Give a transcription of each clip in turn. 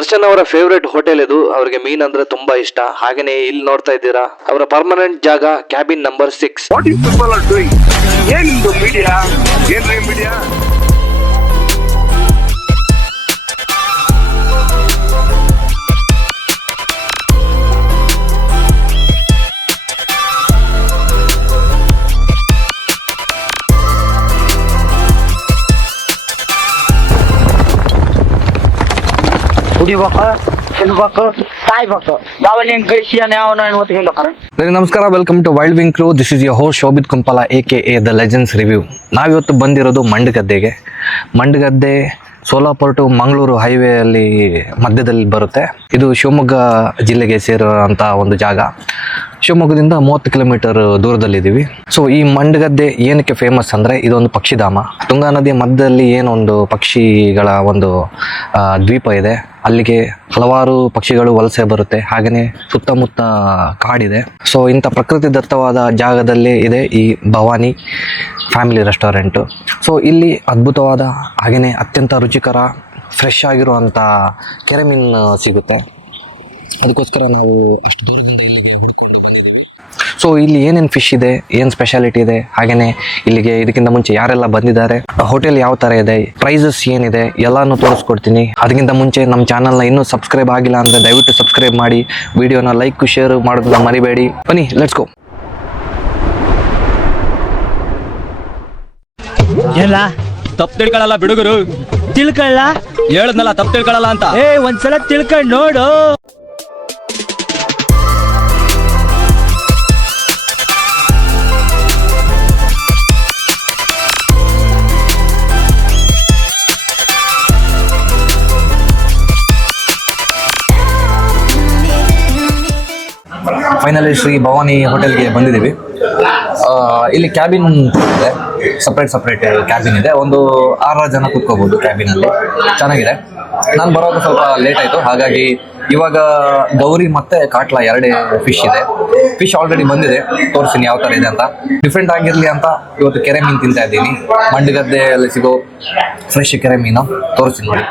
ದರ್ಶನ್ ಅವರ favourite hotel ಇದು. ಅವರಿಗೆ ಮೀನ್ ಅಂದ್ರೆ ತುಂಬಾ ಇಷ್ಟ. ಹಾಗೇನೆ ಇಲ್ಲಿ ನೋಡ್ತಾ ಇದ್ದೀರಾ ಅವರ ಪರ್ಮನೆಂಟ್ ಜಾಗ cabin number 6. What you people are doing? ಏನು ಮೀಡಿಯಾ ಏನ್ರಿ ಮೀಡಿಯಾ? ನಮಸ್ಕಾರ, welcome to wild wing crew. This is your host Shobhit Kumpala AKA the legends review. ನಾವಿವತ್ತು ಬಂದಿರೋದು ಮಂಡಗದ್ದೆಗೆ. ಮಂಡಗದ್ದೆ ಸೋಲಾಪುರ ಟು ಮಂಗಳೂರು ಹೈವೇ ಅಲ್ಲಿ ಮಧ್ಯದಲ್ಲಿ ಬರುತ್ತೆ. ಇದು ಶಿವಮೊಗ್ಗ ಜಿಲ್ಲೆಗೆ ಸೇರಿರುವಂಥ ಒಂದು ಜಾಗ. ಶಿವಮೊಗ್ಗದಿಂದ 30 ಕಿಲೋಮೀಟರ್ ದೂರದಲ್ಲಿದ್ದೀವಿ. ಸೊ ಈ ಮಂಡಗದ್ದೆ ಏನಕ್ಕೆ ಫೇಮಸ್ ಅಂದರೆ ಇದೊಂದು ಪಕ್ಷಿಧಾಮ. ತುಂಗಾ ನದಿಯ ಮಧ್ಯದಲ್ಲಿ ಏನೊಂದು ಪಕ್ಷಿಗಳ ಒಂದು ದ್ವೀಪ ಇದೆ. ಅಲ್ಲಿಗೆ ಹಲವಾರು ಪಕ್ಷಿಗಳು ವಲಸೆ ಬರುತ್ತೆ. ಹಾಗೆಯೇ ಸುತ್ತಮುತ್ತ ಕಾಡಿದೆ. ಸೊ ಇಂಥ ಪ್ರಕೃತಿ ದತ್ತವಾದ ಜಾಗದಲ್ಲಿ ಇದೆ ಈ ಭವಾನಿ ಫ್ಯಾಮಿಲಿ ರೆಸ್ಟೋರೆಂಟು. ಸೊ ಇಲ್ಲಿ ಅದ್ಭುತವಾದ ಹಾಗೆಯೇ ಅತ್ಯಂತ ರುಚಿಕರ ಫ್ರೆಶ್ ಆಗಿರುವಂಥ ಕೆರೆ ಮೀನು ಸಿಗುತ್ತೆ. ಅದಕ್ಕೋಸ್ಕರ ನಾವು ಅಷ್ಟು ದೂರದಿಂದ ಇಲ್ಲಿಗೆ ಹುಡ್ಕೊಂಡು ಬಂದಿದ್ದೀವಿ. ಸೊ ಇಲ್ಲಿ ಏನೇನು ಫಿಶ್ ಇದೆ, ಏನು ಸ್ಪೆಷಾಲಿಟಿ ಇದೆ, ಹಾಗೆಯೇ ಇಲ್ಲಿಗೆ ಇದಕ್ಕಿಂತ ಮುಂಚೆ ಯಾರೆಲ್ಲ ಬಂದಿದ್ದಾರೆ, ಹೋಟೆಲ್ ಯಾವ ಥರ ಇದೆ, ಪ್ರೈಸಸ್ ಏನಿದೆ ಎಲ್ಲನೂ ತೋರಿಸ್ಕೊಡ್ತೀನಿ. ಅದಕ್ಕಿಂತ ಮುಂಚೆ ನಮ್ಮ ಚಾನಲ್ನ ಇನ್ನೂ ಸಬ್ಸ್ಕ್ರೈಬ್ ಆಗಿಲ್ಲ ಅಂದರೆ ದಯವಿಟ್ಟು ಸಬ್ಸ್ಕ್ರೈಬ್ ಮಾಡಿ, ವಿಡಿಯೋನ ಲೈಕ್ ಶೇರ್ ಮಾಡೋದನ್ನ ಮರಿಬೇಡಿ. ಬನ್ನಿ, ಲೆಟ್ಸ್ ಗೋ. ಎಲ್ಲ ತಪ್ಪು ತಿಳ್ಕೊಳ್ಳಲ್ಲ ಬಿಡುಗರು. ತಿಳ್ಕೊಳ್ಳ ಹೇಳದ್ನಲ್ಲ ತಪ್ಪು ತಿಳ್ಕೊಳ್ಳಲ್ಲ ಅಂತ. ಒಂದ್ಸಲ ತಿಳ್ಕೊಂಡ್ ನೋಡು. ಫೈನಲಿ ಶ್ರೀ ಭವಾನಿ ಹೋಟೆಲ್ಗೆ ಬಂದಿದ್ದೀವಿ. ಇಲ್ಲಿ ಕ್ಯಾಬಿನ್ ಇದೆ, ಸಪ್ರೇಟ್ ಕ್ಯಾಬಿನ್ ಇದೆ. ಒಂದು 6 ಜನ ಕೂತ್ಕೋಬೋದು ಕ್ಯಾಬಿನಲ್ಲಿ. ಚೆನ್ನಾಗಿದೆ. ನಾನು ಬರೋದು ಸ್ವಲ್ಪ ಲೇಟ್ ಆಯಿತು, ಹಾಗಾಗಿ ಇವಾಗ ಗೌರಿ ಮತ್ತು ಕಾಟ್ಲ 2 ಫಿಶ್ ಇದೆ. ಫಿಶ್ ಆಲ್ರೆಡಿ ಬಂದಿದೆ, ತೋರಿಸ್ತೀನಿ ಯಾವ ಥರ ಇದೆ ಅಂತ. ಡಿಫ್ರೆಂಟ್ ಆಗಿರಲಿ ಅಂತ ಇವತ್ತು ಕೆರೆ ಮೀನು ತಿಂತಾ ಇದ್ದೀನಿ. ಮಂಡಗದ್ದೆಯಲ್ಲಿ ಸಿಗೋ ಫ್ರೆಶ್ ಕೆರೆ ಮೀನು ತೋರಿಸ್ತೀನಿ ನೋಡಿ.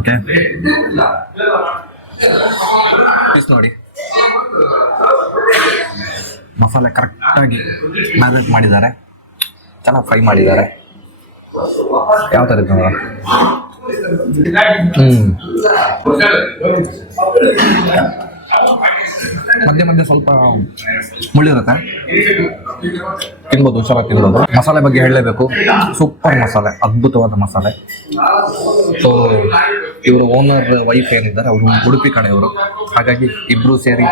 ಓಕೆ, ಫಿಶ್ ನೋಡಿ, ಮಸಾಲೆ ಕರೆಕ್ಟಾಗಿ ಮ್ಯಾರಿನೇಟ್ ಮಾಡಿದ್ದಾರೆ, ಚೆನ್ನಾಗಿ ಫ್ರೈ ಮಾಡಿದ್ದಾರೆ. ಯಾವ ಥರ ಇದೆ ಮಧ್ಯೆ ಸ್ವಲ್ಪ ಮುಳ್ಳಿರುತ್ತೆ, ತಿನ್ಬೋದು, ಹುಷಾರಾಗಿ ತಿನ್ಬೋದು. ಮಸಾಲೆ ಬಗ್ಗೆ ಹೇಳಲೇಬೇಕು, ಸೂಪರ್ ಮಸಾಲೆ, ಅದ್ಭುತವಾದ ಮಸಾಲೆ. ಸೊ ಇವರು ಓನರ್ ವೈಫ್ ಏನಿದ್ದಾರೆ ಅವರು ಉಡುಪಿ ಕಡೆಯವರು, ಹಾಗಾಗಿ ಇಬ್ಬರು ಸೇರಿ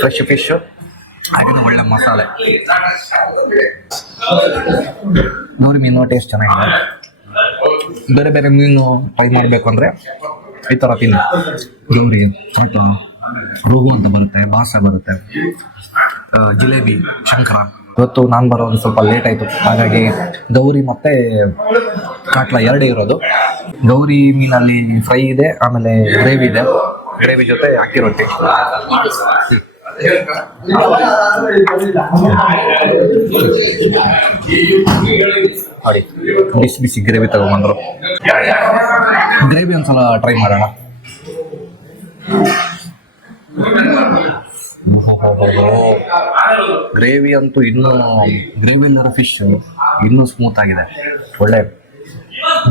ಫ್ರೆಶ್ ಫಿಶ್ ಹಾಗೆ ಒಳ್ಳೆ ಮಸಾಲೆ. ಗೌರಿ ಮೀನು ಟೇಸ್ಟ್ ಚೆನ್ನಾಗಿದೆ. ಬೇರೆ ಬೇರೆ ಮೀನು ಟ್ರೈ ಮಾಡಬೇಕು ಅಂದರೆ ಈ ಥರ ತಿನ್ನಿ. ಗೌರಿ, ಸ್ವಲ್ಪ ರೋಗು ಅಂತ ಬರುತ್ತೆ, ಬಾಸ ಬರುತ್ತೆ, ಜಿಲೇಬಿ, ಶಂಕರ. ಇವತ್ತು ನಾನು ಬರೋದು ಸ್ವಲ್ಪ ಲೇಟ್ ಆಯಿತು, ಹಾಗಾಗಿ ಗೌರಿ ಮತ್ತು ಕಾಟ್ಲ 2 ಇರೋದು. ಗೌರಿ ಮೀನಲ್ಲಿ ಫ್ರೈ ಇದೆ, ಆಮೇಲೆ ಗ್ರೇವಿ ಇದೆ. ಗ್ರೇವಿ ಜೊತೆ ಅಕ್ಕಿ ರೊಟ್ಟಿ. ನೋಡಿ, ಬಿಸಿ ಬಿಸಿ ಗ್ರೇವಿ ತಗೊಂಡ್ಬಂದ್ರು. ಗ್ರೇವಿ ಒಂದ್ಸಲ ಟ್ರೈ ಮಾಡೋಣ. ಗ್ರೇವಿ ಅಂತೂ ಇನ್ನೂ ಗ್ರೇವಿ ಇಲ್ಲದ ಫಿಶ್ ಇನ್ನೂ ಸ್ಮೂತ್ ಆಗಿದೆ. ಒಳ್ಳೆ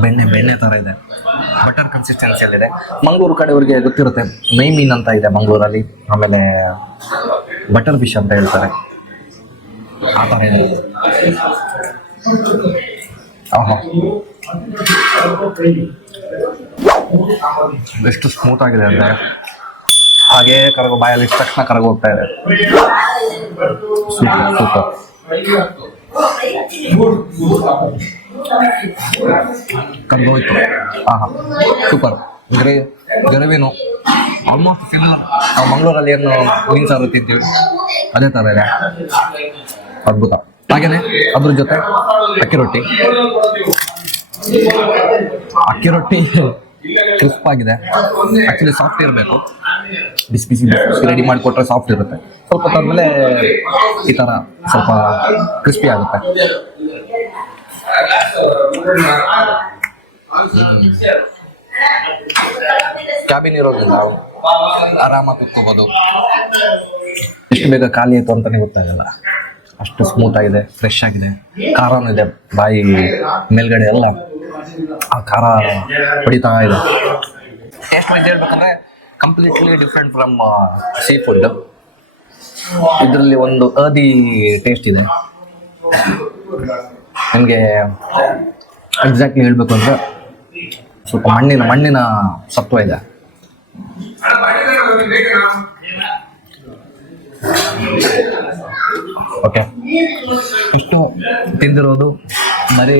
ಬೆಣ್ಣೆ ಥರ ಇದೆ, ಬಟರ್ ಕನ್ಸಿಸ್ಟೆನ್ಸಿಯಲ್ಲಿದೆ. ಮಂಗಳೂರು ಕಡೆಯವ್ರಿಗೆ ಗೊತ್ತಿರುತ್ತೆ, ಮೈ ಮೀನ್ ಅಂತ ಇದೆ ಮಂಗಳೂರಲ್ಲಿ, ಆಮೇಲೆ ಬಟರ್ ಫಿಶ್ ಅಂತ ಹೇಳ್ತಾರೆ. ಆ ಥರ ಇದೆ. ಎಷ್ಟು ಸ್ಮೂತ್ ಆಗಿದೆ ಅಂದರೆ ಹಾಗೇ ಕರಗೋ, ಬಾಯಲ್ಲಿ ತಕ್ಷಣ ಕರಗ ಹೋಗ್ತಾ ಇದೆ. ಸೂಪರ್. ಕರ್ಗೋಯ್ತು. ಸೂಪರ್. ಗ್ರೇವಿನು ಆಲ್ಮೋಸ್ಟ್ ಸಿಮಿಲರ್. ನಾವು ಮಂಗಳೂರಲ್ಲಿ ಏನು ಮೀನು ಸಾರು ತಿಂತೀವಿ ಅದೇ ಥರ ಇದೆ, ಅದ್ಭುತ. ಹಾಗೇನೆ ಅದ್ರ ಜೊತೆ ಅಕ್ಕಿ ರೊಟ್ಟಿ ಕ್ರಿಸ್ಪ್ ಆಗಿದೆ. ಆ್ಯಕ್ಚುಲಿ ಸಾಫ್ಟ್ ಇರಬೇಕು, ಬಿಸಿ ಬಿಸಿ ರೆಡಿ ಮಾಡಿಕೊಟ್ರೆ ಸಾಫ್ಟ್ ಇರುತ್ತೆ. ಸ್ವಲ್ಪ ಹೊತ್ತಾದ್ಮೇಲೆ ಈ ಥರ ಸ್ವಲ್ಪ ಕ್ರಿಸ್ಪಿ ಆಗುತ್ತೆ. ಕ್ಯಾಬಿನ್ ಇರೋದ್ರಿಂದ ಆರಾಮಾಗಿ ಕುತ್ಕೋಬೋದು. ಎಷ್ಟು ಬೇಗ ಖಾಲಿ ಆಯಿತು ಅಂತಲೇ ಗೊತ್ತಾಗಲ್ಲ, ಅಷ್ಟು ಸ್ಮೂತ್ ಆಗಿದೆ, ಫ್ರೆಶ್ ಆಗಿದೆ. ಖಾರನೂ ಇದೆ, ಬಾಯಿ ಮೇಲ್ಗಡೆ ಎಲ್ಲ ಆ ಖಾರ ಹೊಡಿತಾ ಇದೆ. ಟೇಸ್ಟ್ ವೈಸ್ ಹೇಳ್ಬೇಕಂದ್ರೆ completely different from sea food. ಇದರಲ್ಲಿ ಒಂದು ಅದಿ ಟೇಸ್ಟ್ ಇದೆ. ನಿಮಗೆ ಎಕ್ಸಾಕ್ಟ್ಲಿ ಹೇಳಬೇಕು ಅಂದರೆ ಸ್ವಲ್ಪ ಮಣ್ಣಿನ ಸತ್ವ ಇದೆ. ಓಕೆ, ಇಷ್ಟು ತಿಂದಿರೋದು ಬರೀ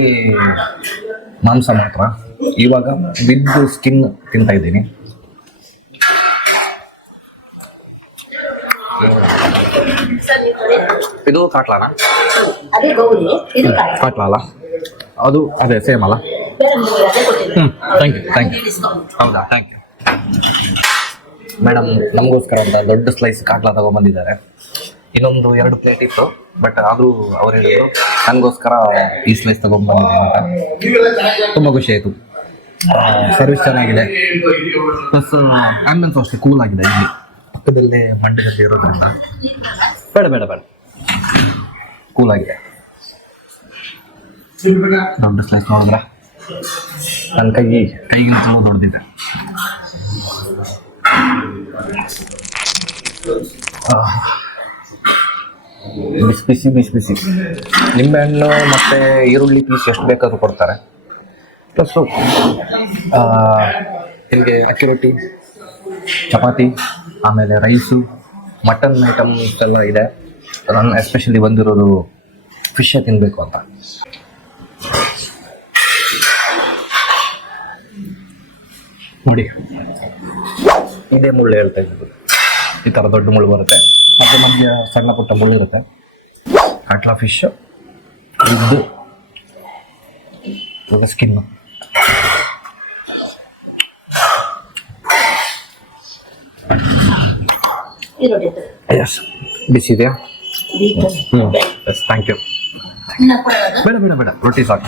ಮಾಂಸ ಮಾತ್ರ. ಇವಾಗ ವಿದ್ ಸ್ಕಿನ್ ತಿಂತಾ ಇದ್ದೀನಿ. ಇದು ಕಾಟ್ಲಾನ? ಅದೇ ಗೌರಿ, ಇದು ಕಾಯಿ. ಕಾಟ್ಲ ಅಲ್ಲ, ಅದು ಅದೇ ಸೇಮ್ ಅಲ್ಲ? Thank you. ಹೌದಾ, ಥ್ಯಾಂಕ್ ಯು ಮೇಡಮ್. ನಮಗೋಸ್ಕರ ಅಂತ ದೊಡ್ಡ ಸ್ಲೈಸ್ ಕಾಟ್ಲಾ ತಗೊಂಡ್ಬಂದಿದ್ದಾರೆ. ಇನ್ನೊಂದು 2 ಪ್ಲೇಟ್ ಇತ್ತು, ಬಟ್ ಆದರೂ ಅವ್ರು ಹೇಳಿದ್ರು ನನಗೋಸ್ಕರ ಈ ಸ್ಲೈಸ್ ತಗೊಂಡ್ಬಂದಿದ್ದೀನಿ ಅಂತ. ತುಂಬ ಖುಷಿ ಆಯಿತು. ಸರ್ವಿಸ್ ಚೆನ್ನಾಗಿದೆ, ಪ್ಲಸ್ ಆಂಬಿಯನ್ಸ್ ಅಷ್ಟೇ ಕೂಲ್ ಆಗಿದೆ. ಇಲ್ಲಿ ಪಕ್ಕದಲ್ಲೇ ಮಂಡ್ಯದಲ್ಲಿ ಇರೋದ್ರಿಂದ ಬೇಡ ಕೂಲ್ ಆಗಿದೆ. ದೊಡ್ಡ ಸ್ಲೈಸ್ ನೋಡಿದ್ರೆ ನನ್ನ ಕೈಗಿಂತಲೂ ದೊಡ್ಡದಿದೆ. ಬಿಸಿ ನಿಂಬೆಹಣ್ಣು ಮತ್ತು ಈರುಳ್ಳಿ ಪೀಸ್ ಎಷ್ಟು ಬೇಕಾದ್ರೂ ಕೊಡ್ತಾರೆ. ಪ್ಲಸ್ಸು ನಿಮಗೆ ಅಕ್ಕಿ ರೊಟ್ಟಿ, ಚಪಾತಿ, ಆಮೇಲೆ ರೈಸು, ಮಟನ್ ಐಟಮ್ಸ್ ಎಲ್ಲ ಇದೆ. ನಾನು ಎಸ್ಪೆಷಲಿ ಬಂದಿರೋದು ಫಿಶೇ ತಿನ್ನಬೇಕು ಅಂತ. ನೋಡಿ, ಇದೇ ಮುಳ್ಳು ಹೇಳ್ತಾ ಇದ್ದು. ಈ ಥರ ದೊಡ್ಡ ಮುಳ್ಳು ಬರುತ್ತೆ, ಮತ್ತು ಮಧ್ಯ ಸಣ್ಣ ಪುಟ್ಟ ಮುಳ್ಳು ಇರುತ್ತೆ. ಕಾಟ್ಲಾ ಫಿಶ್ ಇದು ಸ್ಕಿನ್ನು. ಎಸ್, ಬಿಸಿ ಇದೆಯಾ? Yes, thank you. ಬೇಡ ರೊಟ್ಟಿ ಸಾಕು.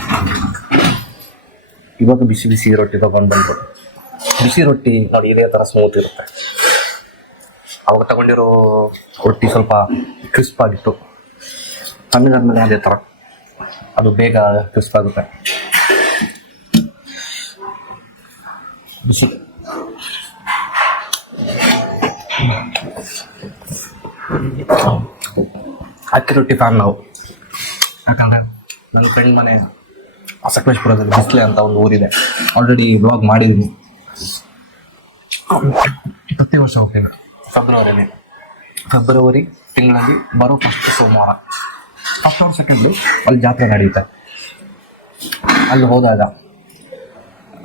ಇವಾಗ ಬಿಸಿ ರೊಟ್ಟಿ ತಗೊಂಡು ಬಂದ್ಬಿಟ್ಟು. ಬಿಸಿ ರೊಟ್ಟಿ ನೋಡಿ ಇದೇ ಥರ ಸ್ಮೂತ್ ಇರುತ್ತೆ. ಅವಾಗ ತಗೊಂಡಿರೋ ರೊಟ್ಟಿ ಸ್ವಲ್ಪ ಕ್ರಿಸ್ಪ್ ಆಗಿತ್ತು. ತಣ್ಣಗಾದ್ಮೇಲೆ ಅದೇ ಥರ ಅದು ಬೇಗ ಕ್ರಿಸ್ಪ್ ಆಗುತ್ತೆ. ಬಿಸಿ ಅಕ್ಕಿ ರೊಟ್ಟಿ ಫ್ಯಾನ್ ನಾವು. ಯಾಕಂದರೆ ನನ್ನ ಫ್ರೆಂಡ್ ಮನೆ ಸಕಲೇಶ್ಪುರದಲ್ಲಿ ಬಿಸ್ಲೆ ಅಂತ ಒಂದು ಊರಿದೆ. ಆಲ್ರೆಡಿ ವ್ಲಾಗ್ ಮಾಡಿದ್ದೀನಿ. ಪ್ರತಿ ವರ್ಷ ಹೋಗ್ತೇನೆ ಫೆಬ್ರವರಿ ತಿಂಗಳಲ್ಲಿ ಬರೋ ಫಸ್ಟ್ ಸೋಮವಾರ, ಫಸ್ಟ್ ಆರ್ ಸೆಕೆಂಡು ಅಲ್ಲಿ ಜಾತ್ರೆ ನಡೆಯುತ್ತೆ. ಅಲ್ಲಿ ಹೋದಾಗ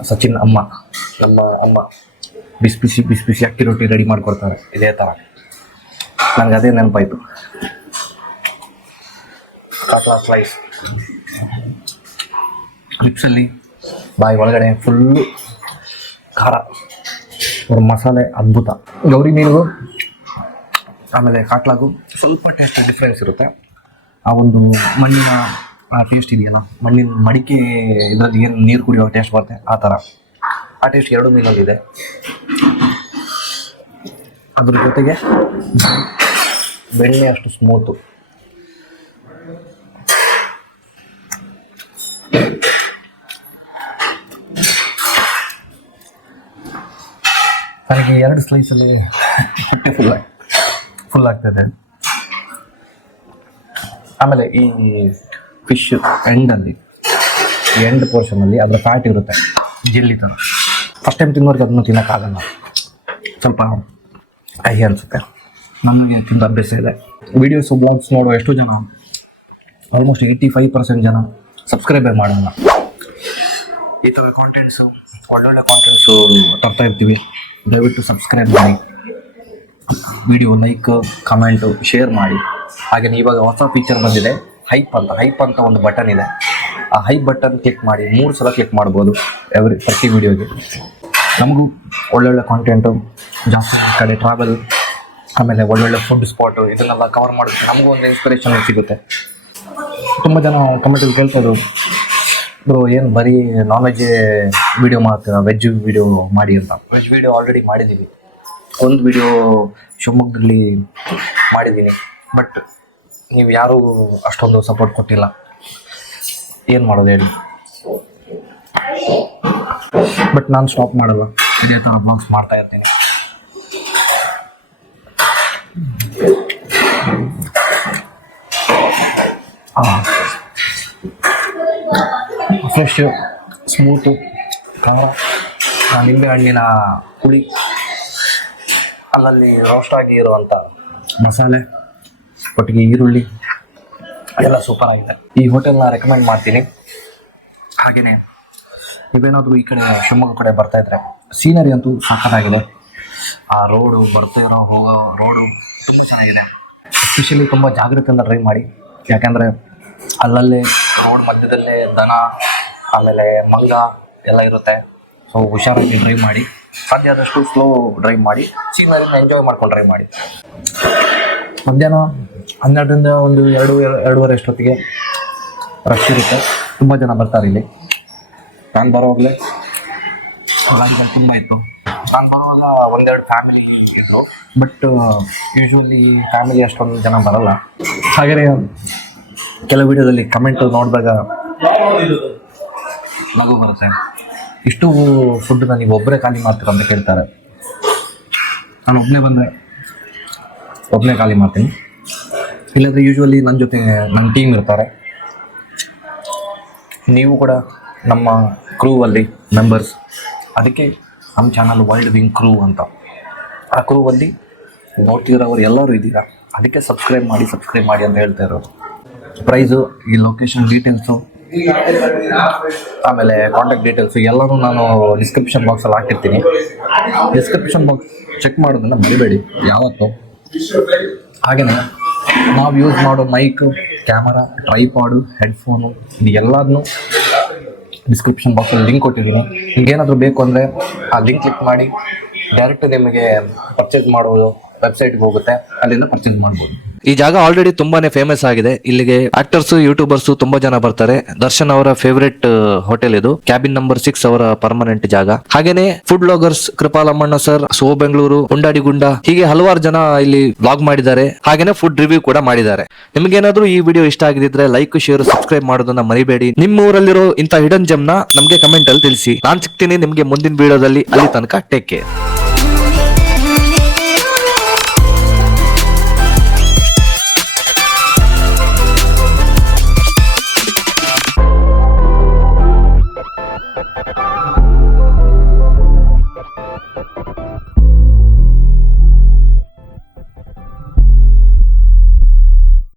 ಸಚಿನ್ ನಮ್ಮ ಅಮ್ಮ ಬಿಸಿ ಅಕ್ಕಿ ರೊಟ್ಟಿ ರೆಡಿ ಮಾಡಿಕೊಡ್ತಾರೆ ಇದೇ ಥರ. ನನಗೆ ಅದೇ ನೆನಪಾಯಿತು. ಕಾಟ್ಲಾ ಸ್ಲೈಸ್ ಲಿಪ್ಸಲ್ಲಿ, ಬಾಯಿ ಒಳಗಡೆ ಫುಲ್ಲು ಖಾರ, ಅವ್ರ ಮಸಾಲೆ ಅದ್ಭುತ. ಗೌರಿ ಮೀನಿಗೂ ಆಮೇಲೆ ಕಾಟ್ಲಾಗೂ ಸ್ವಲ್ಪ ಟೇಸ್ಟ್ ಡಿಫ್ರೆನ್ಸ್ ಇರುತ್ತೆ. ಆ ಒಂದು ಮಣ್ಣಿನ ಟೇಸ್ಟ್ ಇದೆಯಲ್ಲ, ಮಣ್ಣಿನ ಮಡಿಕೆ ಇದರಲ್ಲಿ ಏನು ನೀರು ಕುಡಿಯೋ ಟೇಸ್ಟ್ ಬರುತ್ತೆ ಆ ಥರ. ಆ ಟೇಸ್ಟ್ 2 ಮೀನಲ್ಲಿದೆ. ಅದ್ರ ಜೊತೆಗೆ ಬೆಣ್ಣೆ ಅಷ್ಟು ಸ್ಮೂತು. ನನಗೆ 2 ಸ್ಲೈಸಲ್ಲಿ ಹೊಟ್ಟೆ ಫುಲ್ ಆಗ್ತದೆ. ಆಮೇಲೆ ಈ ಫಿಶ್ ಎಂಡ್ ಪೋರ್ಷನಲ್ಲಿ ಅದರ ಫ್ಯಾಟ್ ಇರುತ್ತೆ, ಜೆಲ್ಲಿ ಥರ. ಫಸ್ಟ್ ಟೈಮ್ ತಿನ್ನೋರಿಗೆ ಅದನ್ನು ತಿನ್ನೋಕ್ಕಾಗಲ್ಲ, ಸ್ವಲ್ಪ ಕಹಿ ಅನಿಸುತ್ತೆ. ನನಗೆ ತಿಂದ ಅಭ್ಯಾಸ ಇದೆ. ವೀಡಿಯೋಸ್ ಬ್ಲಾಗ್ಸ್ ನೋಡೋ ಎಷ್ಟು ಜನ, ಆಲ್ಮೋಸ್ಟ್ 85% ಜನ ಸಬ್ಸ್ಕ್ರೈಬೇ ಮಾಡೋಲ್ಲ. ಈ ಥರ ಕಾಂಟೆಂಟ್ಸು, ಒಳ್ಳೊಳ್ಳೆ ಕಾಂಟೆಂಟ್ಸು ತರ್ತಾ ಇರ್ತೀವಿ. ದಯವಿಟ್ಟು ಸಬ್ಸ್ಕ್ರೈಬ್ ಮಾಡಿ, ವಿಡಿಯೋ ಲೈಕ್, ಕಮೆಂಟು, ಶೇರ್ ಮಾಡಿ. ಹಾಗೆಯೇ ಇವಾಗ ಹೊಸ ಫೀಚರ್ ಬಂದಿದೆ, ಹೈಪ್ ಅಂತ ಒಂದು ಬಟನ್ ಇದೆ. ಆ ಹೈಪ್ ಬಟನ್ ಕ್ಲಿಕ್ ಮಾಡಿ 3 ಸಲ ಕ್ಲಿಕ್ ಮಾಡ್ಬೋದು ಪ್ರತಿ ವಿಡಿಯೋಗೆ. ನಮಗೂ ಒಳ್ಳೊಳ್ಳೆ ಕಾಂಟೆಂಟು, ಜಾಸ್ತಿ ಕಡೆ ಟ್ರಾವೆಲ್, ಆಮೇಲೆ ಒಳ್ಳೊಳ್ಳೆ ಫುಡ್ ಸ್ಪಾಟು ಇದನ್ನೆಲ್ಲ ಕವರ್ ಮಾಡೋಕ್ಕೆ ನಮಗೂ ಒಂದು ಇನ್ಸ್ಪಿರೇಷನ್ ಸಿಗುತ್ತೆ. ತುಂಬ ಜನ ಕಮೆಂಟಲ್ಲಿ ಕೇಳ್ತಾಯಿದ್ರು, ಬ್ರೋ ಏನು ಬರೀ ನಾನ್ ವೆಜ್ ವಿಡಿಯೋ ಮಾಡ್ತೀರಾ, ವೆಜ್ ವಿಡಿಯೋ ಮಾಡಿ ಅಂತ. ವೆಜ್ ವಿಡಿಯೋ ಆಲ್ರೆಡಿ ಮಾಡಿದ್ದೀವಿ, ಒಂದು ವಿಡಿಯೋ ಶಿವಮೊಗ್ಗದಲ್ಲಿ ಮಾಡಿದ್ದೀನಿ. ಬಟ್ ನೀವು ಯಾರೂ ಅಷ್ಟೊಂದು ಸಪೋರ್ಟ್ ಕೊಟ್ಟಿಲ್ಲ, ಏನು ಮಾಡೋದು ಹೇಳಿ. ಬಟ್ ನಾನು ಸ್ಟಾಪ್ ಮಾಡಲ್ಲ, ಇದೇ ಥರ ಬ್ಲಾಗ್ಸ್ ಮಾಡ್ತಾ ಇರ್ತೀನಿ. ಫ್ರೆಶ್, ಸ್ಮೂತು, ಖಾರ, ನಿಂಬೆ ಹಣ್ಣಿನ ಹುಳಿ, ಅಲ್ಲಲ್ಲಿ ರೋಸ್ಟ್ ಆಗಿ ಇರುವಂಥ ಮಸಾಲೆ, ಒಟ್ಟಿಗೆ ಈರುಳ್ಳಿ ಎಲ್ಲ ಸೂಪರ್ ಆಗಿದೆ. ಈ ಹೋಟೆಲ್ನ ರೆಕಮೆಂಡ್ ಮಾಡ್ತೀನಿ. ಹಾಗೆಯೇ ನೀವೇನಾದರೂ ಈ ಕಡೆ ಶಿವಮೊಗ್ಗ ಕಡೆ ಬರ್ತಾ ಇದ್ರೆ ಸೀನರಿ ಅಂತೂ ಸಖತ್ತಾಗಿದೆ. ಆ ರೋಡು, ಬರ್ತಾ ಇರೋ ಹೋಗೋ ರೋಡು ತುಂಬ ಚೆನ್ನಾಗಿದೆ. ಎಸ್ಪೆಷಲಿ ತುಂಬ ಜಾಗ್ರತೆಯಿಂದ ಡ್ರೈವ್ ಮಾಡಿ, ಯಾಕೆಂದರೆ ಅಲ್ಲಲ್ಲೇ ರೋಡ್ ಮಧ್ಯದಲ್ಲೇ ದನ ಆಮೇಲೆ ಮಂಗ ಎಲ್ಲ ಇರುತ್ತೆ. ಸೊ ಹುಷಾರಾಗಿ ಡ್ರೈವ್ ಮಾಡಿ, ಸಾಧ್ಯ ಆದಷ್ಟು ಸ್ಲೋ ಡ್ರೈವ್ ಮಾಡಿ, ಸೀನರಿನ ಎಂಜಾಯ್ ಮಾಡ್ಕೊಂಡು ಡ್ರೈವ್ ಮಾಡಿ. ಮಧ್ಯಾಹ್ನ 12ರಿಂದ ಒಂದು 2-2:30 ಅಷ್ಟೊತ್ತಿಗೆ ರಶ್ ಇರುತ್ತೆ, ತುಂಬ ಜನ ಬರ್ತಾರೆ ಇಲ್ಲಿ. ನಾನು ಬರೋವಾಗಲೇ ತುಂಬ ಇತ್ತು. ನಾನು ಬರುವಾಗ 1-2 ಫ್ಯಾಮಿಲಿ ಇದ್ದರು, ಬಟ್ ಯೂಶ್ವಲಿ ಫ್ಯಾಮಿಲಿ ಅಷ್ಟೊಂದು ಜನ ಬರಲ್ಲ. ಹಾಗೆಯೇ ಕೆಲವು ವಿಡಿಯೋದಲ್ಲಿ ಕಮೆಂಟು ನೋಡಿದಾಗ ನಗು ಬರುತ್ತೆ. ಇಷ್ಟು ಫುಡ್ಡನ್ನ ನೀವು ಒಬ್ಬರೇ ಖಾಲಿ ಮಾಡ್ತೀರ ಅಂತ ಕೇಳ್ತಾರೆ. ನಾನು ಒಬ್ಬನೇ ಬಂದರೆ ಒಬ್ಬನೇ ಖಾಲಿ ಮಾಡ್ತೀನಿ, ಇಲ್ಲಾಂದರೆ ಯೂಶ್ವಲಿ ನನ್ನ ಜೊತೆ ನನ್ನ ಟೀಮ್ ಇರ್ತಾರೆ. ನೀವು ಕೂಡ ನಮ್ಮ ಕ್ರೂವಲ್ಲಿ ಮೆಂಬರ್ಸ್, ಅದಕ್ಕೆ ನಮ್ಮ ಚಾನಲ್ ವರ್ಲ್ಡ್ ವಿಂಗ್ ಕ್ರೂ ಅಂತ. ಆ ಕ್ರೂವಲ್ಲಿ ನೋಡ್ತಿರೋರು ಎಲ್ಲರೂ ಇದ್ದೀರಾ, ಅದಕ್ಕೆ ಸಬ್ಸ್ಕ್ರೈಬ್ ಮಾಡಿ ಅಂತ ಹೇಳ್ತಾ ಇರೋದು. ಪ್ರೈಸು, ಈ ಲೊಕೇಶನ್ ಡೀಟೇಲ್ಸು, ಆಮೇಲೆ ಕಾಂಟ್ಯಾಕ್ಟ್ ಡೀಟೇಲ್ಸು ಎಲ್ಲರೂ ನಾನು ಡಿಸ್ಕ್ರಿಪ್ಷನ್ ಬಾಕ್ಸಲ್ಲಿ ಹಾಕಿರ್ತೀನಿ. ಡಿಸ್ಕ್ರಿಪ್ಷನ್ ಬಾಕ್ಸ್ ಚೆಕ್ ಮಾಡೋದನ್ನು ಮರಿಬೇಡಿ ಯಾವತ್ತೂ. ಹಾಗೆಯೇ ನಾವು ಯೂಸ್ ಮಾಡೋ ಮೈಕ್, ಕ್ಯಾಮರಾ, ಟ್ರೈಪಾಡು, ಹೆಡ್ಫೋನು, ಇದು ಎಲ್ಲದನ್ನೂ ಡಿಸ್ಕ್ರಿಪ್ಷನ್ ಬಾಕ್ಸಲ್ಲಿ ಲಿಂಕ್ ಕೊಟ್ಟಿದ್ದೀನಿ. ನಿಮಗೇನಾದರೂ ಬೇಕು ಅಂದರೆ ಆ ಲಿಂಕ್ ಕ್ಲಿಕ್ ಮಾಡಿ ಡೈರೆಕ್ಟ್ ನಿಮಗೆ ಪರ್ಚೇಸ್ ಮಾಡೋದು ವೆಬ್ಸೈಟ್ಗೆ ಹೋಗುತ್ತೆ, ಅಲ್ಲಿಂದ ಪರ್ಚೇಸ್ ಮಾಡ್ಬೋದು. ಈ ಜಾಗ ಆಲ್ರೆಡಿ ತುಂಬಾನೇ ಫೇಮಸ್ ಆಗಿದೆ. ಇಲ್ಲಿಗೆ ಆಕ್ಟರ್ಸ್, ಯೂಟ್ಯೂಬರ್ಸ್ ತುಂಬಾ ಜನ ಬರ್ತಾರೆ. ದರ್ಶನ್ ಅವರ ಫೇವರೇಟ್ ಹೋಟೆಲ್ ಇದು. ಕ್ಯಾಬಿನ್ ನಂಬರ್ 6 ಅವರ ಪರ್ಮನೆಂಟ್ ಜಾಗ. ಹಾಗೇನೆ ಫುಡ್ ಬ್ಲಾಗರ್ಸ್ ಕೃಪಾಲಮ್ಮಣ್ಣ ಸರ್, ಸೋ ಬೆಂಗಳೂರು, ಉಂಡಾಡಿ ಗುಂಡ, ಹೀಗೆ ಹಲವಾರು ಜನ ಇಲ್ಲಿ ವ್ಲಾಗ್ ಮಾಡಿದ್ದಾರೆ. ಹಾಗೇನೆ ಫುಡ್ ರಿವ್ಯೂ ಕೂಡ ಮಾಡಿದ್ದಾರೆ. ನಿಮ್ಗೇನಾದ್ರೂ ಈ ವಿಡಿಯೋ ಇಷ್ಟ ಆಗಿದ್ರೆ ಲೈಕ್, ಶೇರ್, ಸಬ್ಸ್ಕ್ರೈಬ್ ಮಾಡೋದನ್ನ ಮರಿಬೇಡಿ. ನಿಮ್ಮ ಊರಲ್ಲಿರೋ ಇಂಥ ಹಿಡನ್ ಜೆಮ್ ನ ನಮ್ಗೆ ಕಮೆಂಟ್ ಅಲ್ಲಿ ತಿಳಿಸಿ. ನಾನ್ ಸಿಗ್ತೀನಿ ನಿಮ್ಗೆ ಮುಂದಿನ ವಿಡಿಯೋದಲ್ಲಿ. ಅಲ್ಲಿ ತನಕ ಟೇಕ್ ಕೇರ್.